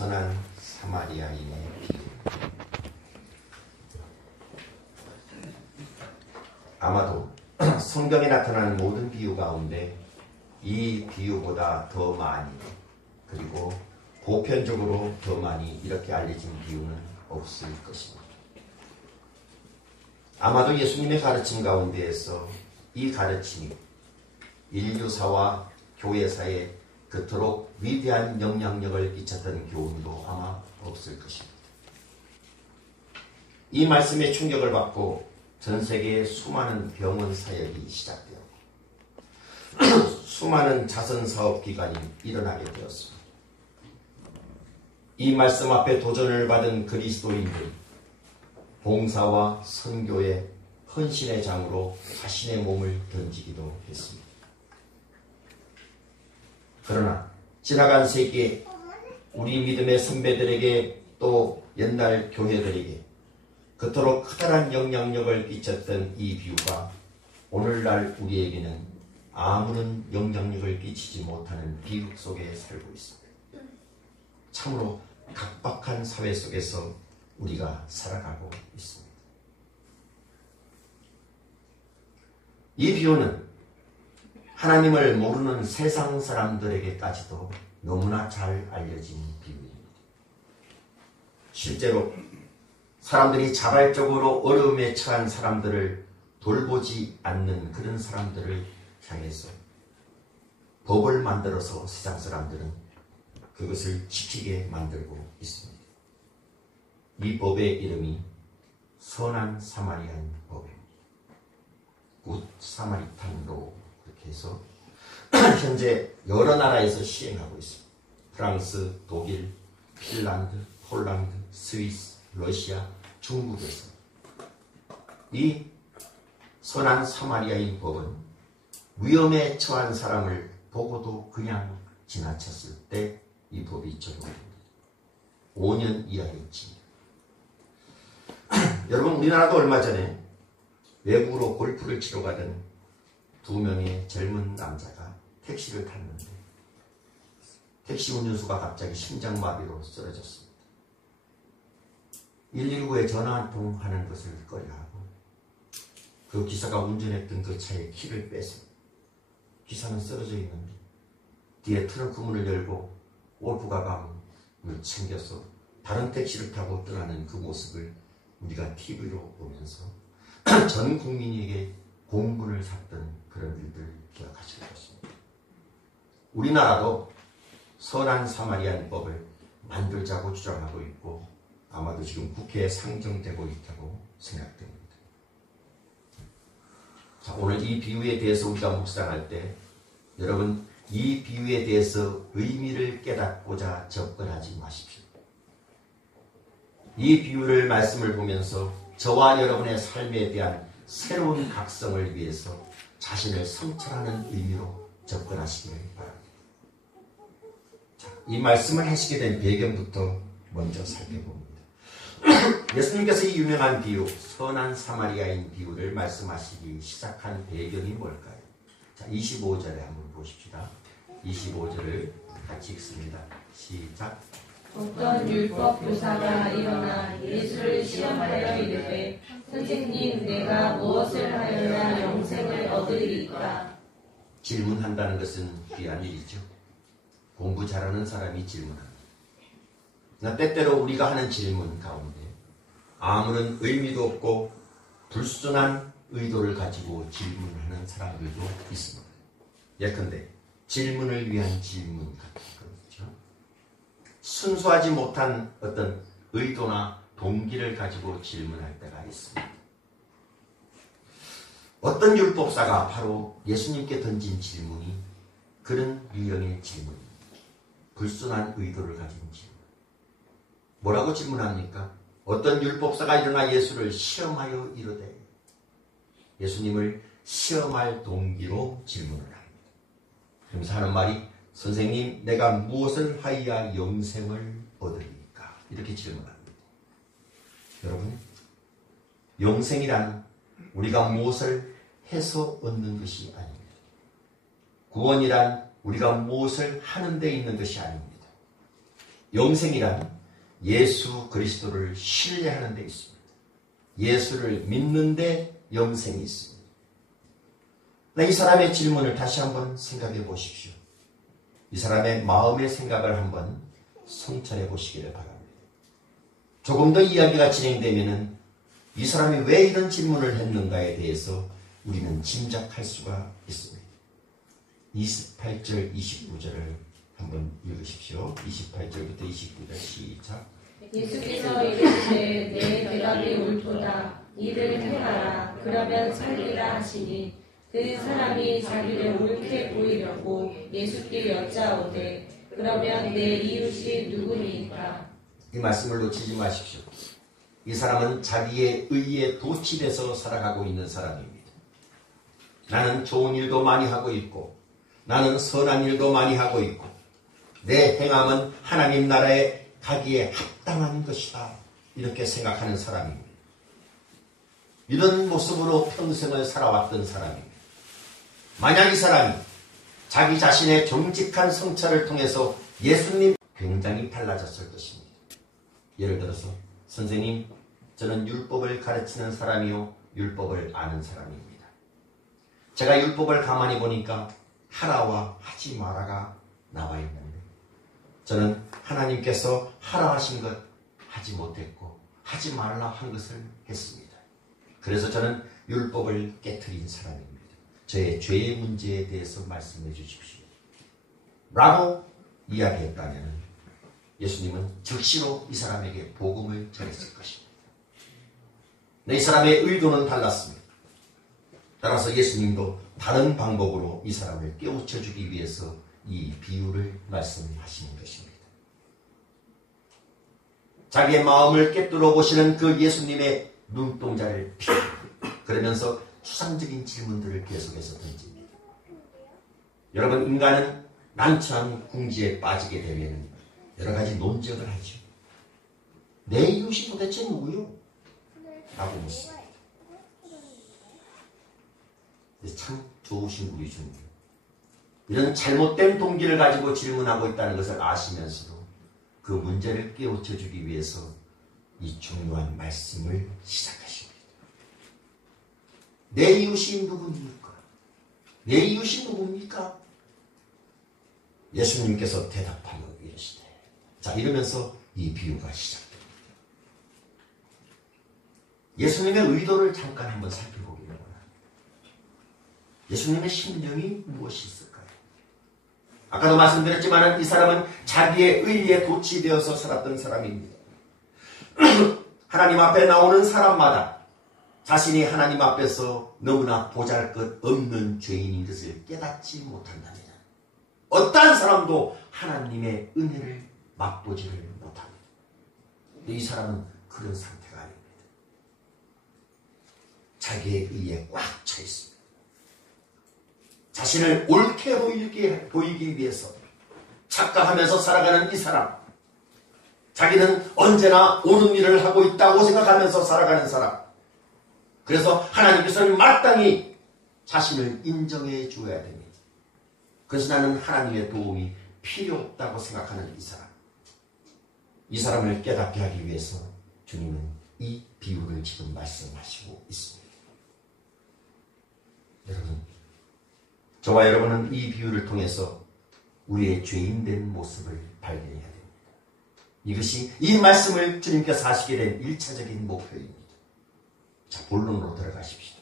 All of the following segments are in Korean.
선한 사마리아인의 비유. 아마도 성경에 나타난 모든 비유 가운데 이 비유보다 더 많이, 그리고 보편적으로 더 많이 이렇게 알려진 비유는 없을 것입니다. 아마도 예수님의 가르침 가운데에서 이 가르침이 인류사와 교회사에 그토록 위대한 영향력을 끼쳤던 교훈도 아마 없을 것입니다. 이 말씀에 충격을 받고 전 세계에 수많은 병원 사역이 시작되었고 수많은 자선사업기관이 일어나게 되었습니다. 이 말씀 앞에 도전을 받은 그리스도인들이 봉사와 선교의 헌신의 장으로 자신의 몸을 던지기도 했습니다. 그러나 지나간 세기에 우리 믿음의 선배들에게 또 옛날 교회들에게 그토록 커다란 영향력을 끼쳤던 이 비유가 오늘날 우리에게는 아무런 영향력을 끼치지 못하는 비극 속에 살고 있습니다. 참으로 각박한 사회 속에서 우리가 살아가고 있습니다. 이 비유는 하나님을 모르는 세상 사람들에게까지도 너무나 잘 알려진 비유입니다. 실제로 사람들이 자발적으로 어려움에 처한 사람들을 돌보지 않는 그런 사람들을 향해서 법을 만들어서 세상 사람들은 그것을 지키게 만들고 있습니다. 이 법의 이름이 선한 사마리안 법입니다. 굿 사마리탄 로 이렇게 해서 현재 여러 나라에서 시행하고 있습니다. 프랑스, 독일, 핀란드, 폴란드, 스위스, 러시아, 중국에서 이 선한 사마리아인 법은 위험에 처한 사람을 보고도 그냥 지나쳤을 때 이 법이 적용됩니다. 5년 이하의 징역. 여러분, 우리나라도 얼마 전에 외국으로 골프를 치러 가던 2명의 젊은 남자가 택시를 탔는데 택시 운전수가 갑자기 심장마비로 쓰러졌습니다. 119에 전화 한 통 하는 것을 꺼려하고 그 기사가 운전했던 그 차의 키를 뺐습니다. 기사는 쓰러져 있는데 뒤에 트렁크 문을 열고 골프 가방을 챙겨서 다른 택시를 타고 떠나는 그 모습을 우리가 TV로 보면서 전 국민에게 공분을 샀던 그런 일들 기억하실 것입니다. 우리나라도 선한 사마리안법을 만들자고 주장하고 있고 아마도 지금 국회에 상정되고 있다고 생각됩니다. 자, 오늘 이 비유에 대해서 우리가 묵상할 때 여러분, 이 비유에 대해서 의미를 깨닫고자 접근하지 마십시오. 이 비유를 말씀을 보면서 저와 여러분의 삶에 대한 새로운 각성을 위해서 자신을 성찰하는 의미로 접근하시길 바랍니다. 자, 이 말씀을 하시게 된 배경부터 먼저 살펴봅니다. 예수님께서 이 유명한 비유, 선한 사마리아인 비유를 말씀하시기 시작한 배경이 뭘까요? 자, 25절에 한번 보십시다. 25절을 같이 읽습니다. 시작. 어떤 율법 교사가 일어나 예수를 시험하여 이르되 선생님, 내가 무엇을 하여야 영생을 얻으리이까? 질문한다는 것은 귀한 일이죠. 공부 잘하는 사람이 질문합니다. 때때로 우리가 하는 질문 가운데 아무런 의미도 없고 불순한 의도를 가지고 질문하는 사람들도 있습니다. 예컨대 질문을 위한 질문 같은 거죠. 순수하지 못한 어떤 의도나 동기를 가지고 질문할 때가 있습니다. 어떤 율법사가 바로 예수님께 던진 질문이 그런 유형의 질문입니다. 불순한 의도를 가진 질문. 뭐라고 질문합니까? 어떤 율법사가 일어나 예수를 시험하여 이르되, 예수님을 시험할 동기로 질문을 합니다. 그러면서 하는 말이, 선생님, 내가 무엇을 하여야 영생을 얻으리까? 이렇게 질문합니다. 여러분, 영생이란 우리가 무엇을 해서 얻는 것이 아닙니다. 구원이란 우리가 무엇을 하는 데 있는 것이 아닙니다. 영생이란 예수 그리스도를 신뢰하는 데 있습니다. 예수를 믿는 데 영생이 있습니다. 이 사람의 질문을 다시 한번 생각해 보십시오. 이 사람의 마음의 생각을 한번 성찰해 보시기를 바랍니다. 조금 더 이야기가 진행되면은 이 사람이 왜 이런 질문을 했는가에 대해서 우리는 짐작할 수가 있습니다. 28절, 29절을 한번 읽으십시오. 28절부터 29절 시작. 예수께서 이르시되 내 대답이 옳도다. 이를 행하라. 그러면 살리라 하시니 그 사람이 자기를 옳게 보이려고 예수께 여짜오되 그러면 내 이웃이 누구니까? 이 말씀을 놓치지 마십시오. 이 사람은 자기의 의에 도취돼서 살아가고 있는 사람입니다. 나는 좋은 일도 많이 하고 있고 나는 선한 일도 많이 하고 있고 내 행함은 하나님 나라에 가기에 합당한 것이다. 이렇게 생각하는 사람입니다. 이런 모습으로 평생을 살아왔던 사람입니다. 만약 이 사람이 자기 자신의 정직한 성찰을 통해서 예수님 굉장히 달라졌을 것입니다. 예를 들어서 선생님, 저는 율법을 가르치는 사람이요 율법을 아는 사람입니다. 제가 율법을 가만히 보니까 하라와 하지 마라가 나와 있는데 저는 하나님께서 하라 하신 것 하지 못했고 하지 말라 한 것을 했습니다. 그래서 저는 율법을 깨트린 사람입니다. 저의 죄의 문제에 대해서 말씀해 주십시오. 라고 이야기했다면 예수님은 즉시로 이 사람에게 복음을 전했을 것입니다. 이 사람의 의도는 달랐습니다. 따라서 예수님도 다른 방법으로 이 사람을 깨우쳐주기 위해서 이 비유를 말씀하시는 것입니다. 자기의 마음을 깨뜨려 보시는 그 예수님의 눈동자를 피합니다. 그러면서 추상적인 질문들을 계속해서 던집니다. 여러분, 인간은 난처한 궁지에 빠지게 되면 여러 가지 논쟁을 하죠. 내 이웃이 도대체 누구요? 라고 묻습니다. 참 좋으신 우리 주님. 이런 잘못된 동기를 가지고 질문하고 있다는 것을 아시면서도 그 문제를 깨우쳐주기 위해서 이 중요한 말씀을 시작하십니다. 내 이웃이 누굽니까? 내 이웃이 누굽니까? 예수님께서 대답하여 이르시되. 자, 이러면서 이 비유가 시작됩니다. 예수님의 의도를 잠깐 한번 살펴보기를 원합니다. 예수님의 심령이 무엇이 있을까요? 아까도 말씀드렸지만 이 사람은 자기의 의에 도취되어서 살았던 사람입니다. 하나님 앞에 나오는 사람마다 자신이 하나님 앞에서 너무나 보잘것없는 죄인인 것을 깨닫지 못한다면 어떠한 사람도 하나님의 은혜를 맛보지를 못합니다. 이 사람은 그런 상태가 아닙니다. 자기의 의에 꽉 차 있습니다. 자신을 옳게 보이기 위해서 착각하면서 살아가는 이 사람, 자기는 언제나 옳은 일을 하고 있다고 생각하면서 살아가는 사람, 그래서 하나님께서는 마땅히 자신을 인정해 주어야 됩니다. 그래서 나는 하나님의 도움이 필요 없다고 생각하는 이 사람을 깨닫게 하기 위해서 주님은 이 비유를 지금 말씀하시고 있습니다. 여러분, 저와 여러분은 이 비유를 통해서 우리의 죄인된 모습을 발견해야 됩니다. 이것이 이 말씀을 주님께서 하시게 된 1차적인 목표입니다. 자, 본론으로 들어가십시다.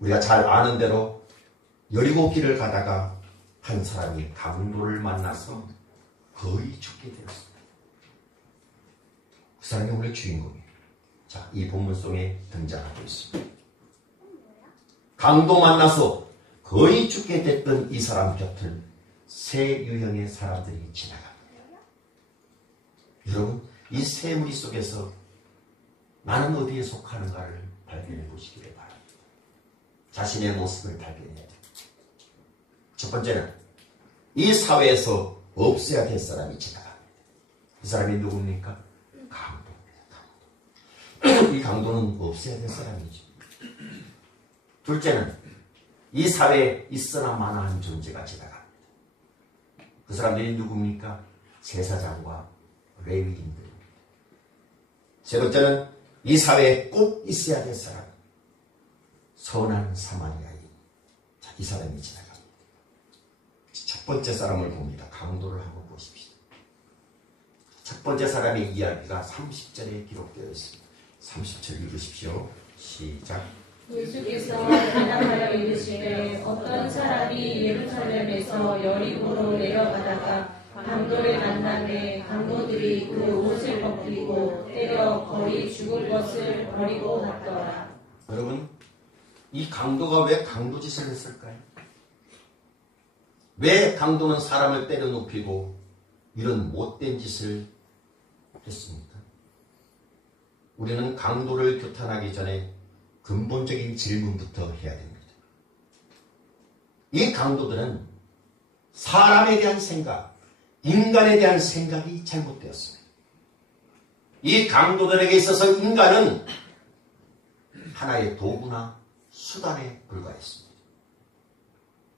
우리가 잘 아는 대로 여리고 길을 가다가 한 사람이 강도를 만나서 거의 죽게 되었습니다. 그 사람이 오늘 주인공이에요. 자, 이 본문 속에 등장하고 있습니다. 강도 만나서 거의 죽게 됐던 이 사람 곁을 세 유형의 사람들이 지나갑니다. 여러분, 이 세 무리 속에서 나는 어디에 속하는가를 발견해 보시기를 바랍니다. 자신의 모습을 발견해야 됩니다. 첫 번째는 이 사회에서 없어야 될 사람이 지나갑니다. 이 사람이 누굽니까? 강도입니다. 이 강도는 없어야 될 사람이죠. 둘째는 이 사회에 있어나 마나한 존재가 지나갑니다. 그 사람들이 누굽니까? 제사장과 레위인들. 세 번째는 이 사회에 꼭 있어야 될 사람, 선한 사마리아인. 자, 이 사람이 지나갑니다. 첫 번째 사람을 봅니다. 강도를 한번 보십시오. 첫 번째 사람의 이야기가 30절에 기록되어 있습니다. 30절 읽으십시오. 시작. 예수께서 대답하여 이르시되 어떤 사람이 예루살렘에서 여리고로 내려가다가 강도를 만나매 강도들이 그 옷을 벗기고 때려 거의 죽을 것을 버리고 갔더라. 여러분, 이 강도가 왜 강도짓을 했을까요? 왜 강도는 사람을 때려 눕히고 이런 못된 짓을 했습니까? 우리는 강도를 규탄하기 전에 근본적인 질문부터 해야 됩니다. 이 강도들은 사람에 대한 생각, 인간에 대한 생각이 잘못되었습니다. 이 강도들에게 있어서 인간은 하나의 도구나 수단에 불과했습니다.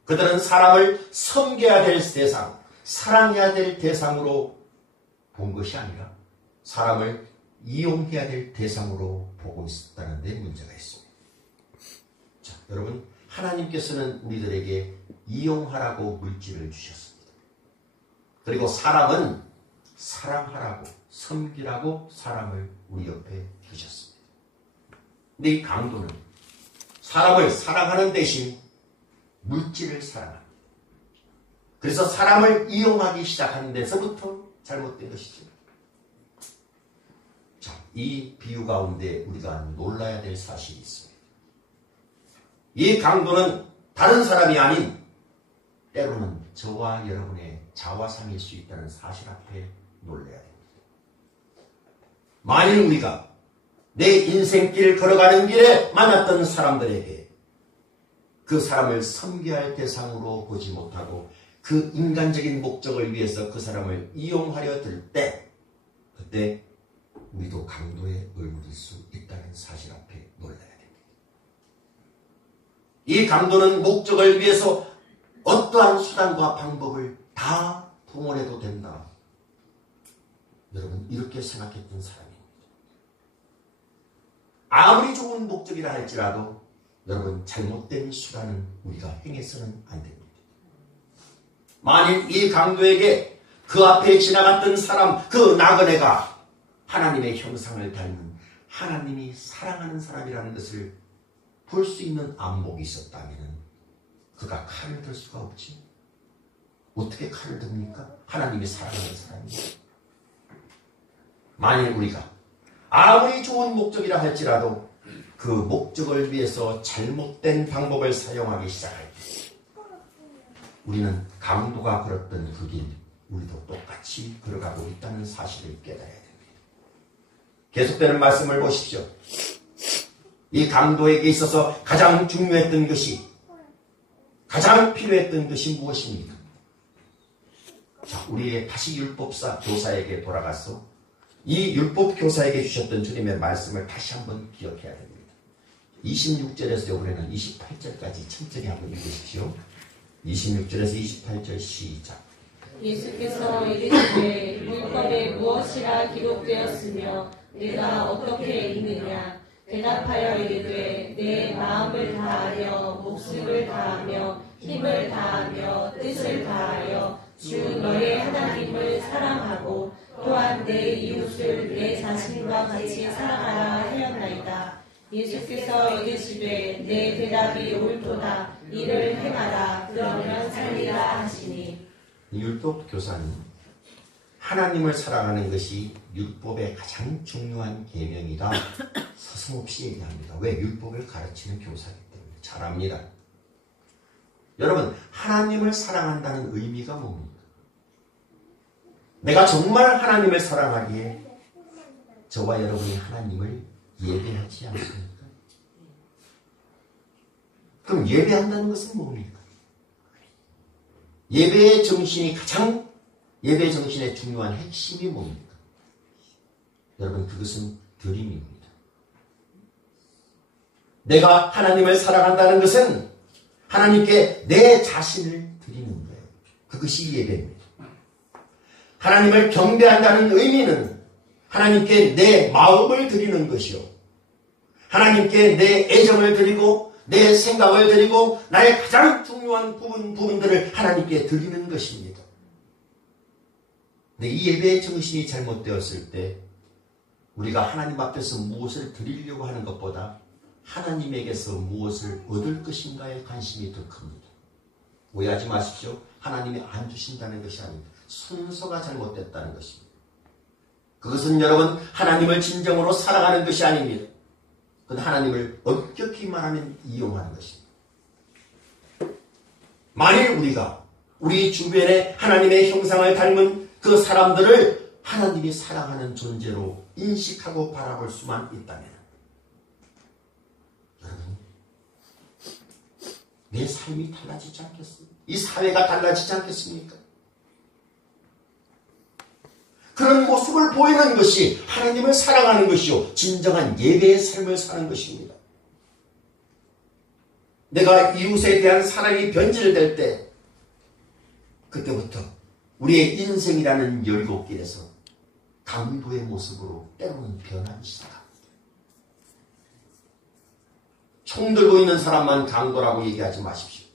그들은 사람을 섬겨야 될 대상, 사랑해야 될 대상으로 본 것이 아니라 사람을 이용해야 될 대상으로 보고 있었다는 데 문제가 있습니다. 자, 여러분, 하나님께서는 우리들에게 이용하라고 물질을 주셨습니다. 그리고 사람은 사랑하라고, 섬기라고 사람을 우리 옆에 두셨습니다. 근데 이 강도는 사람을 사랑하는 대신 물질을 사랑합니다. 그래서 사람을 이용하기 시작하는 데서부터 잘못된 것이죠. 자, 이 비유 가운데 우리가 놀라야 될 사실이 있습니다. 이 강도는 다른 사람이 아닌 때로는 저와 여러분의 자화상일 수 있다는 사실 앞에 놀라야 됩니다. 만일 우리가 내 인생길 걸어가는 길에 만났던 사람들에게 그 사람을 섬겨야 할 대상으로 보지 못하고 그 인간적인 목적을 위해서 그 사람을 이용하려 들 때, 그때 우리도 강도의 얼굴일 수 있다는 사실 앞에 놀라야 됩니다. 이 강도는 목적을 위해서 어떠한 수단과 방법을 다 동원해도 된다. 여러분, 이렇게 생각했던 사람입니다. 아무리 좋은 목적이라 할지라도 여러분, 잘못된 수단은 우리가 행해서는 안 됩니다. 만일 이 강도에게 그 앞에 지나갔던 사람, 그 나그네가 하나님의 형상을 닮은 하나님이 사랑하는 사람이라는 것을 볼 수 있는 안목이 있었다면 그가 칼을 들 수가 없지. 어떻게 칼을 듭니까? 하나님이 사랑하는 사람이에요. 만일 우리가 아무리 좋은 목적이라 할지라도 그 목적을 위해서 잘못된 방법을 사용하기 시작할 때 우리는 강도가 걸었던 그 길, 우리도 똑같이 걸어가고 있다는 사실을 깨달아야 됩니다. 계속되는 말씀을 보십시오. 이 강도에게 있어서 가장 중요했던 것이, 가장 필요했던 것이 무엇입니까? 자, 우리의 다시 율법사 교사에게 돌아가서 이 율법 교사에게 주셨던 주님의 말씀을 다시 한번 기억해야 됩니다. 26절에서 이번에는 28절까지 천천히 한번 읽으십시오. 26절에서 28절 시작. 예수께서 이르시되 율법에 무엇이라 기록되었으며 내가 어떻게 읽느냐. 대답하여 이르되 내 마음을 다하며 목숨을 다하며 힘을 다하며 뜻을 다하여 주 너의 하나님을 사랑하고 또한 내 이웃을 내 자신과 같이 사랑하라 하였나이다. 예수께서 이르시되 내 대답이 옳도다. 이를 행하라. 그러면 살리라 하시니. 율법 교사는 하나님을 사랑하는 것이 율법의 가장 중요한 계명이다. 서슴없이 얘기합니다. 왜? 율법을 가르치는 교사이기 때문에. 잘합니다. 여러분, 하나님을 사랑한다는 의미가 뭡니까? 내가 정말 하나님을 사랑하기에 저와 여러분이 하나님을 예배하지 않습니까? 그럼 예배한다는 것은 뭡니까? 예배의 정신이 가장, 예배의 정신의 중요한 핵심이 뭡니까? 여러분, 그것은 드림입니다. 내가 하나님을 사랑한다는 것은 하나님께 내 자신을 드리는 거예요. 그것이 예배입니다. 하나님을 경배한다는 의미는 하나님께 내 마음을 드리는 것이요, 하나님께 내 애정을 드리고 내 생각을 드리고 나의 가장 중요한 부분들을 하나님께 드리는 것입니다. 근데 이 예배의 정신이 잘못되었을 때 우리가 하나님 앞에서 무엇을 드리려고 하는 것보다 하나님에게서 무엇을 얻을 것인가에 관심이 더 큽니다. 오해하지 마십시오. 하나님이 안 주신다는 것이 아닙니다. 순서가 잘못됐다는 것입니다. 그것은 여러분 하나님을 진정으로 사랑하는 것이 아닙니다. 그건 하나님을 엄격히 말하면 이용하는 것입니다. 만일 우리가 우리 주변에 하나님의 형상을 닮은 그 사람들을 하나님이 사랑하는 존재로 인식하고 바라볼 수만 있다면 여러분 내 삶이 달라지지 않겠습니까? 이 사회가 달라지지 않겠습니까? 그런 모습을 보이는 것이 하나님을 사랑하는 것이요, 진정한 예배의 삶을 사는 것입니다. 내가 이웃에 대한 사랑이 변질될 때 그때부터 우리의 인생이라는 열곡길에서 강도의 모습으로 때로는 변하기 시작합니다. 총 들고 있는 사람만 강도라고 얘기하지 마십시오.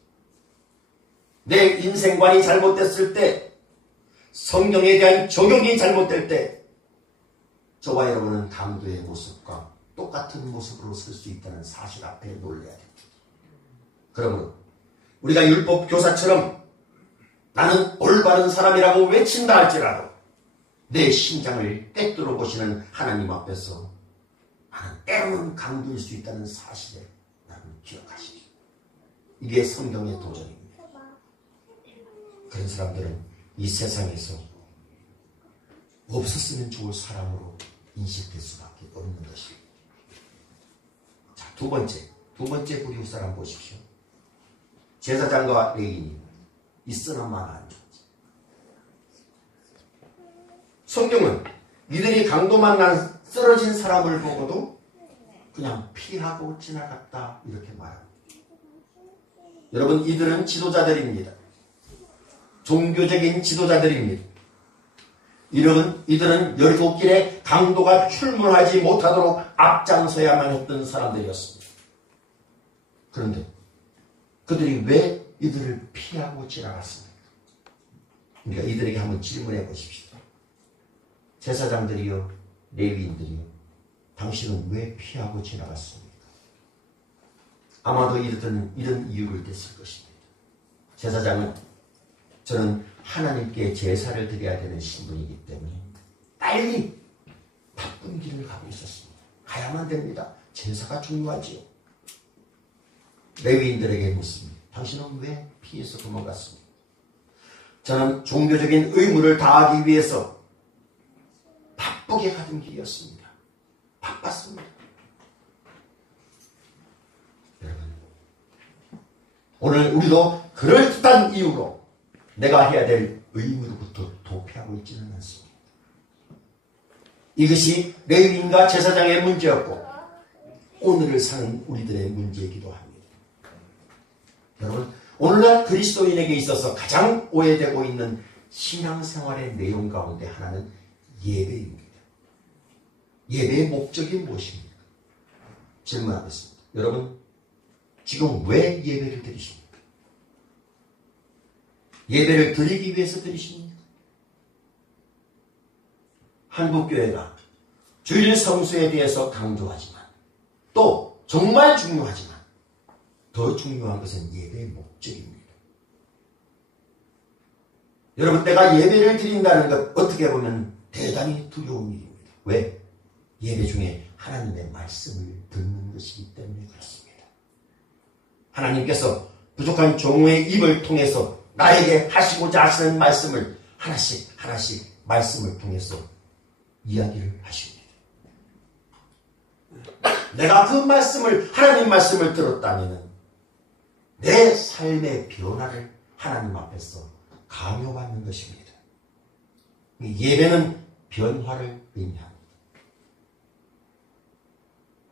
내 인생관이 잘못됐을 때, 성경에 대한 적용이 잘못될 때 저와 여러분은 강도의 모습과 똑같은 모습으로 설 수 있다는 사실 앞에 놀라야 됩니다. 그러므로 우리가 율법 교사처럼 나는 올바른 사람이라고 외친다 할지라도 내 심장을 꿰뚫어 보시는 하나님 앞에서 나는 때로는 강도일 수 있다는 사실을 여러분 기억하십시오. 이게 성경의 도전입니다. 그런 사람들은 이 세상에서 없었으면 좋을 사람으로 인식될 수밖에 없는 것입니다. 자, 두 번째 불이웃 사람 보십시오. 제사장과 레위인이 있으나 마나한 존재. 성경은 이들이 강도만 난 쓰러진 사람을 보고도 그냥 피하고 지나갔다 이렇게 말합니다. 여러분, 이들은 지도자들입니다. 종교적인 지도자들입니다. 이들은 열곡길에 강도가 출몰하지 못하도록 앞장서야만 했던 사람들이었습니다. 그런데 그들이 왜 이들을 피하고 지나갔습니까? 그러니까 이들에게 한번 질문해 보십시오. 제사장들이요, 레위인들이요, 당신은 왜 피하고 지나갔습니까? 아마도 이들은 이런 이유를 댔을 것입니다. 제사장은 저는 하나님께 제사를 드려야 되는 신분이기 때문에 빨리 바쁜 길을 가고 있었습니다. 가야만 됩니다. 제사가 중요하지요. 레위인들에게 묻습니다. 당신은 왜 피해서 도망갔습니까? 저는 종교적인 의무를 다하기 위해서 바쁘게 가던 길이었습니다. 바빴습니다. 여러분, 오늘 우리도 그럴듯한 이유로 내가 해야 될 의무로부터 도피하고 있지는 않습니다. 이것이 레위인과 제사장의 문제였고 오늘을 사는 우리들의 문제이기도 합니다. 여러분, 오늘날 그리스도인에게 있어서 가장 오해되고 있는 신앙생활의 내용 가운데 하나는 예배입니다. 예배의 목적이 무엇입니까? 질문하겠습니다. 여러분, 지금 왜 예배를 드리십니까? 예배를 드리기 위해서 드리십니까? 한국교회가 주일 성수에 대해서 강조하지만 또 정말 중요하지만 더 중요한 것은 예배의 목적입니다. 여러분, 내가 예배를 드린다는 것 어떻게 보면 대단히 두려운 일입니다. 왜? 예배 중에 하나님의 말씀을 듣는 것이기 때문에 그렇습니다. 하나님께서 부족한 종의 입을 통해서 나에게 하시고자 하시는 말씀을 하나씩 말씀을 통해서 이야기를 하십니다. 내가 그 말씀을, 하나님 말씀을 들었다면 내 삶의 변화를 하나님 앞에서 강요받는 것입니다. 예배는 변화를 의미합니다.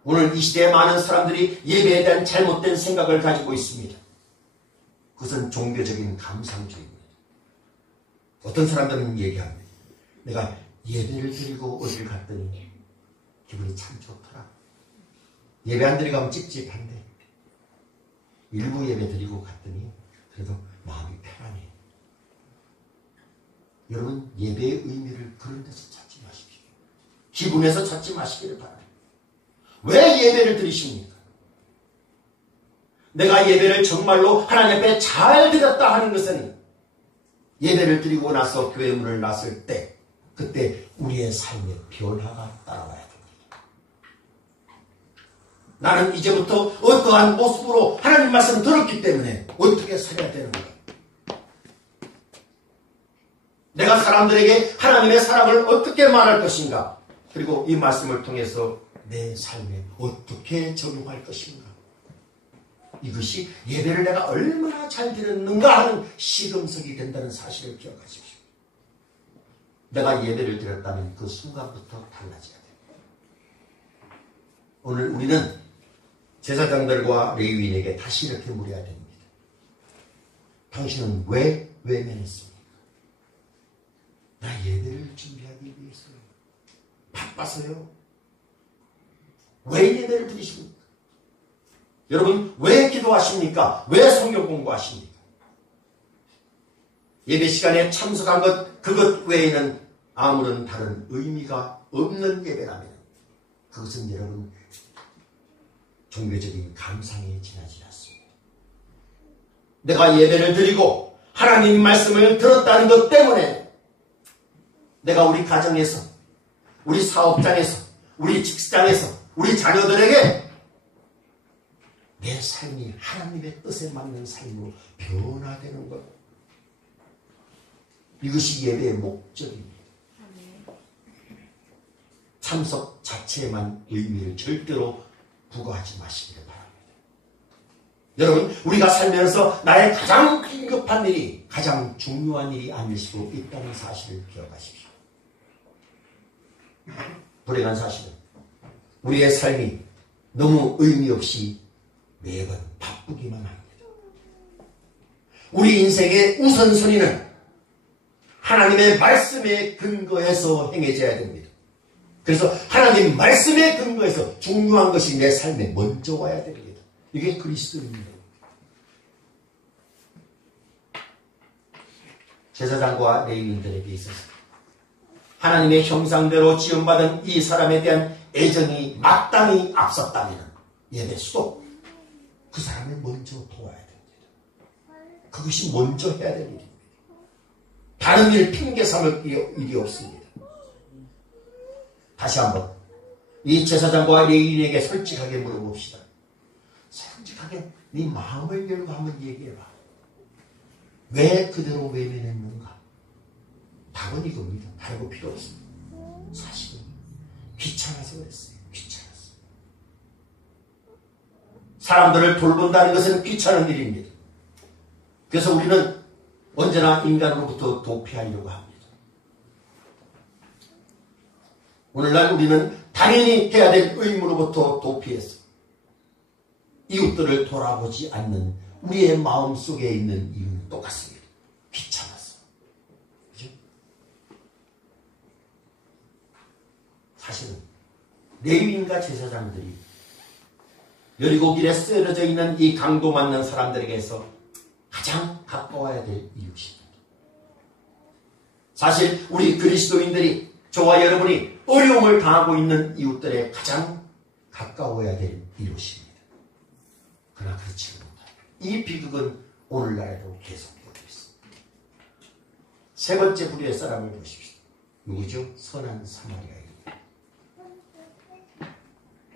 오늘 이 시대에 많은 사람들이 예배에 대한 잘못된 생각을 가지고 있습니다. 그것은 종교적인 감상주의입니다. 어떤 사람들은 얘기합니다. 내가 예배를 드리고 어딜 갔더니 기분이 참 좋더라. 예배 안 드리고 가면 찝찝한데 일부 예배 드리고 갔더니 그래도 마음이 편안해요. 여러분, 예배의 의미를 그런 데서 찾지 마십시오. 기분에서 찾지 마시기를 바랍니다. 왜 예배를 드리십니까? 내가 예배를 정말로 하나님 앞에 잘 드렸다 하는 것은 예배를 드리고 나서 교회 문을 났을 때 그때 우리의 삶의 변화가 따라와야 됩니다. 나는 이제부터 어떠한 모습으로 하나님 말씀을 들었기 때문에 어떻게 살아야 되는가? 내가 사람들에게 하나님의 사랑을 어떻게 말할 것인가? 그리고 이 말씀을 통해서 내 삶에 어떻게 적용할 것인가? 이것이 예배를 내가 얼마나 잘 드렸는가 하는 시금석이 된다는 사실을 기억하십시오. 내가 예배를 드렸다면 그 순간부터 달라져야 됩니다. 오늘 우리는 제사장들과 레위인에게 다시 이렇게 물어야 됩니다. 당신은 왜 외면했습니까? 나 예배를 준비하기 위해서요. 바빠서요. 왜 예배를 드리십니까? 여러분, 왜 기도하십니까? 왜 성경 공부하십니까? 예배 시간에 참석한 것, 그것 외에는 아무런 다른 의미가 없는 예배라면 그것은 여러분 종교적인 감상에 지나지 않습니다. 내가 예배를 드리고 하나님 말씀을 들었다는 것 때문에 내가 우리 가정에서, 우리 사업장에서, 우리 직장에서, 우리 자녀들에게 내 삶이 하나님의 뜻에 맞는 삶으로 변화되는 것. 이것이 예배의 목적입니다. 참석 자체에만 의미를 절대로 부과하지 마시기를 바랍니다. 여러분, 우리가 살면서 나의 가장 긴급한 일이, 가장 중요한 일이 아닐 수도 있다는 사실을 기억하십시오. 불행한 사실은 우리의 삶이 너무 의미 없이 매번 바쁘기만 합니다. 우리 인생의 우선순위는 하나님의 말씀에 근거해서 행해져야 됩니다. 그래서 하나님 말씀에 근거해서 중요한 것이 내 삶에 먼저 와야 됩니다. 이게 그리스도입니다. 제사장과 레위인들에게 있어서 하나님의 형상대로 지음받은 이 사람에 대한 애정이 마땅히 앞섰다면 예배수도 그 사람을 먼저 도와야 됩니다. 그것이 먼저 해야 될 일입니다. 다른 일 핑계 삼을 일이 없습니다. 다시 한번 이 제사장과 레위인에게 솔직하게 물어봅시다. 솔직하게 네 마음을 열고 한번 얘기해봐. 왜 그대로 외면했는가? 답은 이겁니다. 다르고 필요 없습니다. 사실은 귀찮아서 그랬어요. 귀찮았어요. 사람들을 돌본다는 것은 귀찮은 일입니다. 그래서 우리는 언제나 인간으로부터 도피하려고 합니다. 오늘날 우리는 당연히 해야 될 의무로부터 도피해서 이웃들을 돌아보지 않는 우리의 마음속에 있는 이유는 똑같습니다. 귀찮아서. 그죠? 사실은 레위인과 제사장들이 여리고 길에 쓰여져 있는 이 강도 맞는 사람들에게서 가장 가까워야 될 이웃입니다. 사실 우리 그리스도인들이, 저와 여러분이 어려움을 당하고 있는 이웃들에 가장 가까워야 될 이웃입니다. 그러나 그렇지 못합니다. 이 비극은 오늘날에도 계속되고 있습니다. 세 번째 부류의 사람을 보십시오. 누구죠? 선한 사마리아인입니다.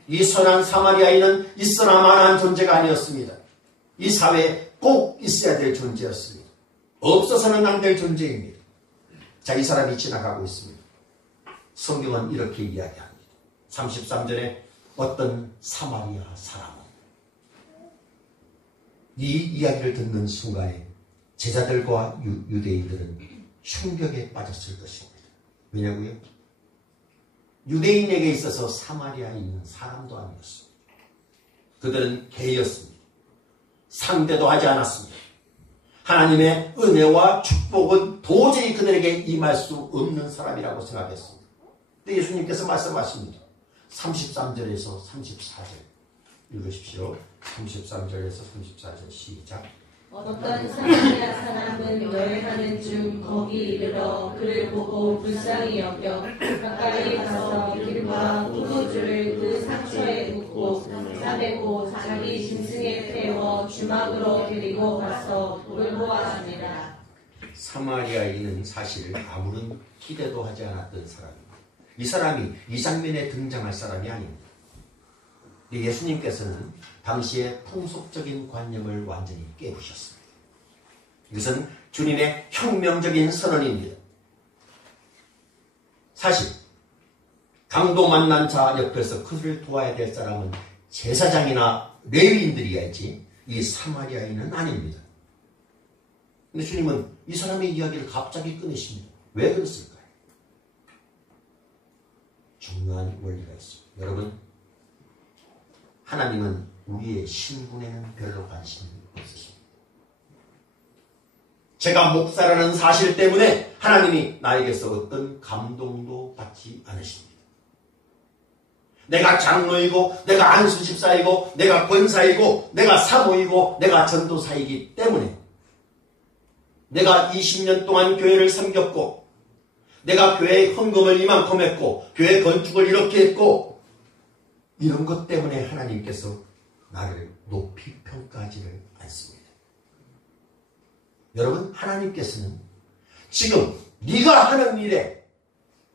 이 선한 사마리아인은 있어나 마나한 존재가 아니었습니다. 이 사회에 꼭 있어야 될 존재였습니다. 없어서는 안 될 존재입니다. 자, 이 사람이 지나가고 있습니다. 성경은 이렇게 이야기합니다. 33절에 어떤 사마리아 사람은, 이 이야기를 듣는 순간에 제자들과 유대인들은 충격에 빠졌을 것입니다. 왜냐고요? 유대인에게 있어서 사마리아인은 사람도 아니었습니다. 그들은 개였습니다. 상대도 하지 않았습니다. 하나님의 은혜와 축복은 도저히 그들에게 임할 수 없는 사람이라고 생각했습니다. 근데 예수님께서 말씀하십니다. 33절에서 34절 읽으십시오. 33절에서 34절 시작. 어떤 사마리아 사람은 여행하는 중 거기 이르러 그를 보고 불쌍히 여겨 가까이 가서 기름과 포도주를 그 상처에 붓고 싸매고 자기 짐승에 태워 주막으로 데리고 가서 돌보았습니다. 사마리아인은 사실 아무런 기대도 하지 않았던 사람입니다. 이 사람이 이 장면에 등장할 사람이 아닙니다. 예수님께서는 당시의 풍속적인 관념을 완전히 깨부셨습니다. 이것은 주님의 혁명적인 선언입니다. 사실 강도 만난 자 옆에서 그를 도와야 될 사람은 제사장이나 레위인들이야지 이 사마리아인은 아닙니다. 근데 주님은 이 사람의 이야기를 갑자기 끊으십니다. 왜 그랬을까요? 중요한 원리가 있습니다. 여러분, 하나님은 우리의 신분에는 별로 관심이 없으십니다. 제가 목사라는 사실 때문에 하나님이 나에게서 어떤 감동도 받지 않으십니다. 내가 장로이고 내가 안수집사이고 내가 권사이고 내가 사모이고 내가 전도사이기 때문에 내가 20년 동안 교회를 섬겼고 내가 교회에 헌금을 이만큼 했고 교회 건축을 이렇게 했고 이런 것 때문에 하나님께서 나를 높이 평가하지를 않습니다. 여러분, 하나님께서는 지금 네가 하는 일에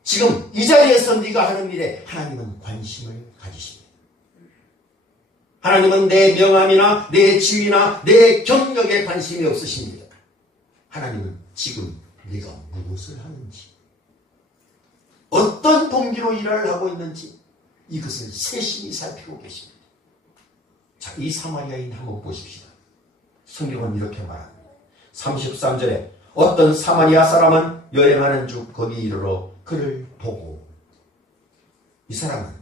지금 이 자리에서 네가 하는 일에 하나님은 관심을 가지십니다. 하나님은 내 명함이나 내 지위나 내 경력에 관심이 없으십니다. 하나님은 지금 네가 무엇을 하는지 어떤 동기로 일을 하고 있는지 이것을 세심히 살피고 계십니다. 자, 이 사마리아인 한번 보십시다. 성경은 이렇게 말합니다. 33절에 어떤 사마리아 사람은 여행하는 중 거기 이르러 그를 보고, 이 사람은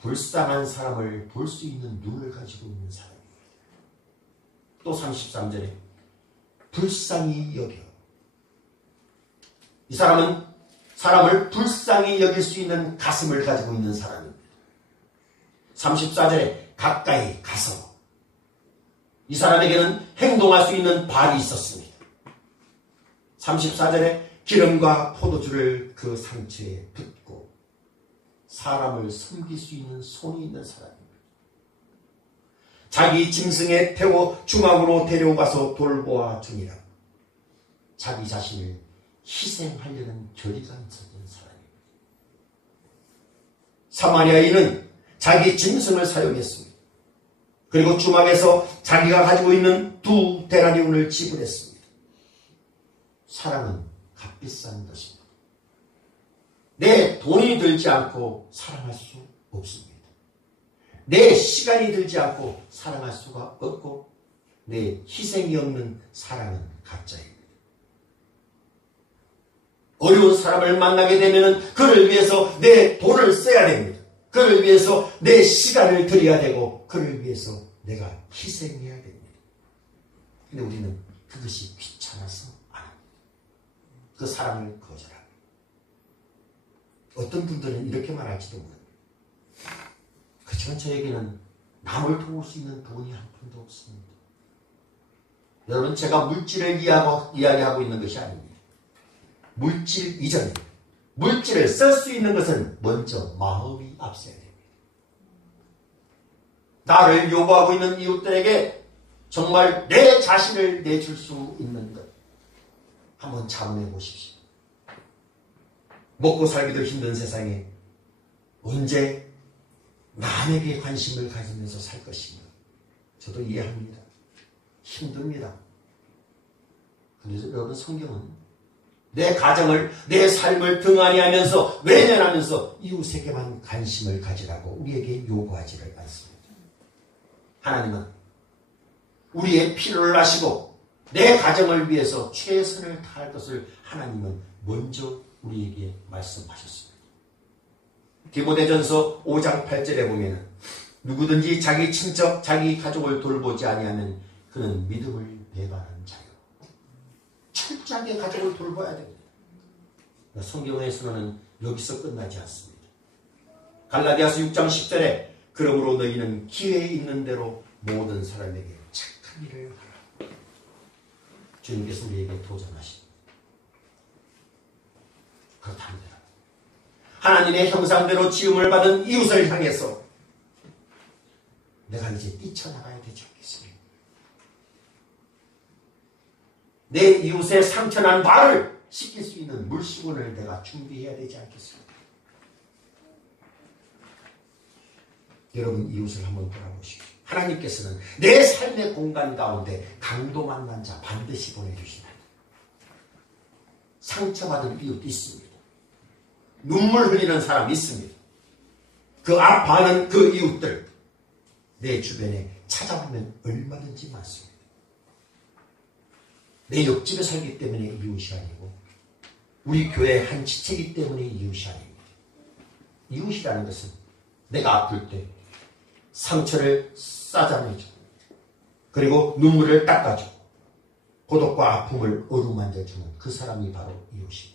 불쌍한 사람을 볼 수 있는 눈을 가지고 있는 사람입니다. 또 33절에 불쌍히 여겨, 이 사람은 사람을 불쌍히 여길 수 있는 가슴을 가지고 있는 사람입니다. 34절에 가까이 가서, 이 사람에게는 행동할 수 있는 발이 있었습니다. 34절에 기름과 포도주를 그 상처에 붓고 사람을 섬길 수 있는 손이 있는 사람입니다. 자기 짐승에 태워 주막으로 데려가서 돌보아 주니라. 자기 자신을 희생하려는 결의가 있었던 사람입니다. 사마리아인은 자기 짐승을 사용했습니다. 그리고 주막에서 자기가 가지고 있는 2데나리온을 지불했습니다. 사랑은 값비싼 것입니다. 내 돈이 들지 않고 사랑할 수 없습니다. 내 시간이 들지 않고 사랑할 수가 없고 내 희생이 없는 사랑은 가짜입니다. 어려운 사람을 만나게 되면 그를 위해서 내 돈을 써야 됩니다. 그를 위해서 내 시간을 들여야 되고 그를 위해서 내가 희생해야 됩니다. 근데 우리는 그것이 귀찮아서 안 합니다. 그 사랑을 거절합니다. 어떤 분들은 이렇게 말할지도 모릅니다. 그렇지만 저에게는 남을 도울 수 있는 돈이 한 푼도 없습니다. 여러분, 제가 물질을 이야기하고 있는 것이 아닙니다. 물질 이전에 물질을 쓸 수 있는 것은 먼저 마음이 앞서야 됩니다. 나를 요구하고 있는 이웃들에게 정말 내 자신을 내줄 수 있는 것 한번 자문해 보십시오. 먹고 살기도 힘든 세상에 언제 남에게 관심을 가지면서 살 것인가? 저도 이해합니다. 힘듭니다. 그래서 여러분, 성경은 내 가정을, 내 삶을 등한히 하면서 외면하면서 이웃에게만 관심을 가지라고 우리에게 요구하지를 않습니다. 하나님은 우리의 필요를 아시고 내 가정을 위해서 최선을 다할 것을 하나님은 먼저 우리에게 말씀하셨습니다. 디모데전서 5장 8절에 보면 누구든지 자기 친척, 자기 가족을 돌보지 아니하면 그는 믿음을 배반한 자요 철저하게 가족을 돌봐야 됩니다. 성경에서는 여기서 끝나지 않습니다. 갈라디아서 6장 10절에 그러므로 너희는 기회 있는 대로 모든 사람에게 착한 일을 하라. 주님께서 우리에게 도전하십니다. 그렇답니다. 하나님의 형상대로 지음을 받은 이웃을 향해서 내가 이제 뛰쳐나가야 되지 않겠습니까? 내 이웃의 상처난 발을 씻길 수 있는 물수건을 내가 준비해야 되지 않겠습니까? 여러분 이웃을 한번 돌아보십시오. 하나님께서는 내 삶의 공간 가운데 강도 만난 자 반드시 보내주시다. 상처받은 이웃도 있습니다. 눈물 흘리는 사람이 있습니다. 그 아파하는 그 이웃들 내 주변에 찾아오면 얼마든지 많습니다. 내 옆집에 살기 때문에 이웃이 아니고 우리 교회 한 지체이기 때문에 이웃이 아닙니다. 이웃이라는 것은 내가 아플 때 상처를 싸잡아주고 그리고 눈물을 닦아주고 고독과 아픔을 어루만져주는 그 사람이 바로 이웃입니다.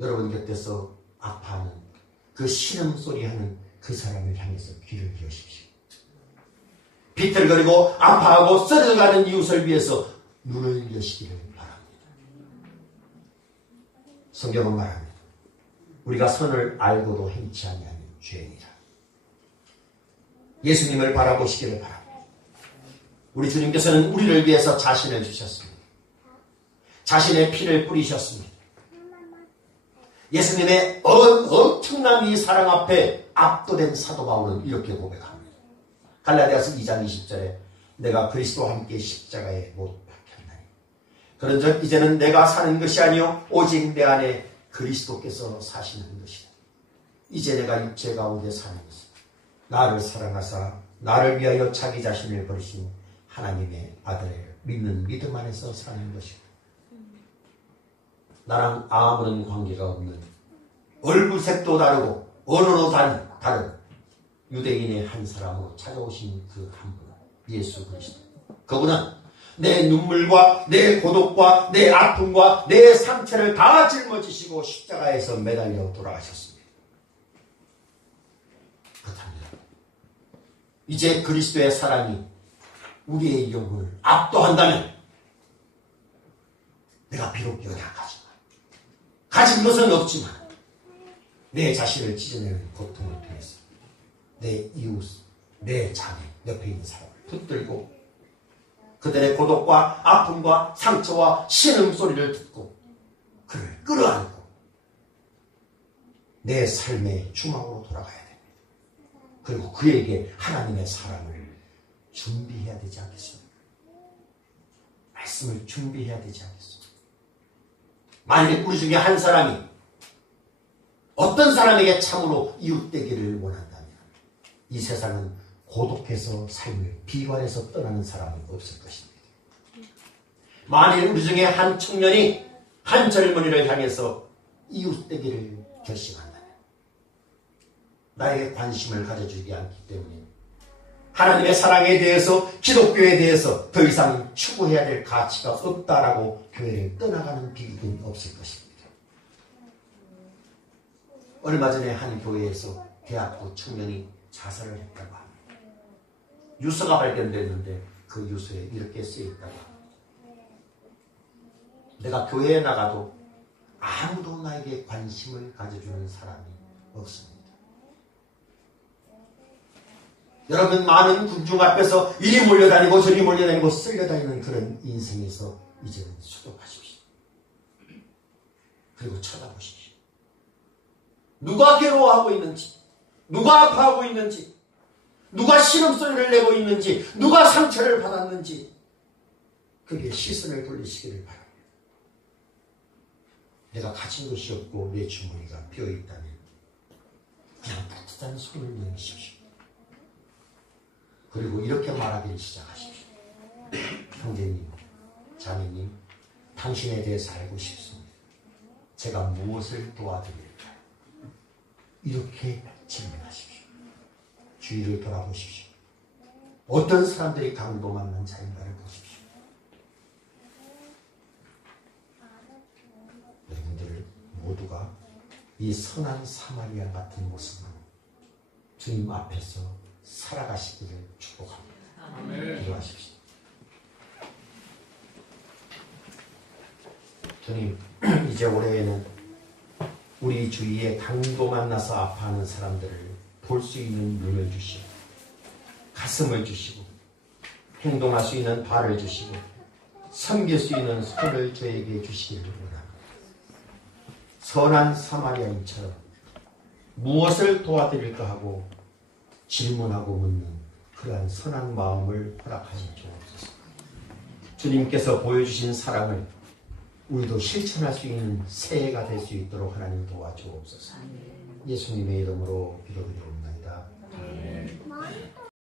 여러분 곁에서 아파하는 그 신음소리하는 그 사람을 향해서 귀를 여십시오. 비틀거리고 아파하고 쓰러져가는 이웃을 위해서 눈을 여시기를 바랍니다. 성경은 말합니다. 우리가 선을 알고도 행치 아니하는 죄인이라. 예수님을 바라보시기를 바랍니다. 우리 주님께서는 우리를 위해서 자신을 주셨습니다. 자신의 피를 뿌리셨습니다. 예수님의 엄청난 이 사랑 앞에 압도된 사도 바울은 이렇게 고백합니다. 갈라디아서 2장 20절에 내가 그리스도와 함께 십자가에 못 박혔나니 그런즉 이제는 내가 사는 것이 아니요 오직 내 안에 그리스도께서 사시는 것이다. 이제 내가 육체 가운데 사는 것은 나를 사랑하사 나를 위하여 자기 자신을 버리신 하나님의 아들을 믿는 믿음 안에서 사는 것이다. 나랑 아무런 관계가 없는 얼굴색도 다르고 언어도 다른 유대인의 한 사람으로 찾아오신 그 한 분, 예수 그리스도. 그분은 내 눈물과 내 고독과 내 아픔과 내 상처를 다 짊어지시고 십자가에서 매달려 돌아가셨습니다. 그렇답니다. 이제 그리스도의 사랑이 우리의 영혼을 압도한다면 내가 비록 연약하지만 가진 것은 없지만 내 자신을 찢어내는 고통을 통해서 내 이웃, 내 자매, 옆에 있는 사람을 붙들고 그들의 고독과 아픔과 상처와 신음소리를 듣고 그를 끌어안고 내 삶의 주막으로 돌아가야 됩니다. 그리고 그에게 하나님의 사랑을 준비해야 되지 않겠습니까? 말씀을 준비해야 되지 않겠습니까? 만약에 우리 중에 한 사람이 어떤 사람에게 참으로 이웃되기를 원한다면 이 세상은 고독해서 삶을 비관해서 떠나는 사람은 없을 것입니다. 만일 우리 중에 한 청년이 한 젊은이를 향해서 이웃되기를 결심한다면 나에게 관심을 가져주지 않기 때문에 하나님의 사랑에 대해서 기독교에 대해서 더 이상 추구해야 될 가치가 없다라고 교회를 떠나가는 비극은 없을 것입니다. 얼마 전에 한 교회에서 대학부 청년이 자살을 했다고 합니다. 유서가 발견됐는데 그 유서에 이렇게 쓰여있다고 합니다. 내가 교회에 나가도 아무도 나에게 관심을 가져주는 사람이 없습니다. 여러분 많은 군중 앞에서 이리 몰려다니고 저리 몰려다니고 쓸려다니는 그런 인생에서 이제는 수독하십시오. 그리고 쳐다보십시오. 누가 괴로워하고 있는지, 누가 아파하고 있는지, 누가 신음소리를 내고 있는지, 누가 상처를 받았는지 그게 시선을 돌리시기를 바랍니다. 내가 가진 것이 없고 내 주머니가 비어있다면 그냥 따뜻한 손을 내미십시오. 그리고 이렇게 말하기를 시작하십시오. 형제님, 자매님, 당신에 대해서 알고 싶습니다. 제가 무엇을 도와드릴까요? 이렇게 질문하십시오. 주위를 돌아보십시오. 어떤 사람들이 강도 만난 자인가를 보십시오. 여러분들 모두가 이 선한 사마리아 같은 모습으로 주님 앞에서 살아가시기를 축복합니다. 기도하십시오. 주님, 이제 올해에는 우리 주위에 강도 만나서 아파하는 사람들을 볼 수 있는 눈을 주시고 가슴을 주시고 행동할 수 있는 발을 주시고 섬길 수 있는 손을 저에게 주시기를 원합니다. 선한 사마리아인처럼 무엇을 도와드릴까 하고 질문하고 묻는 그러한 선한 마음을 허락하시 주옵소서. 주님께서 보여주신 사랑을 우리도 실천할 수 있는 새해가 될 수 있도록 하나님 도와주옵소서. 예수님의 이름으로 기도드리옵나이다. 아멘.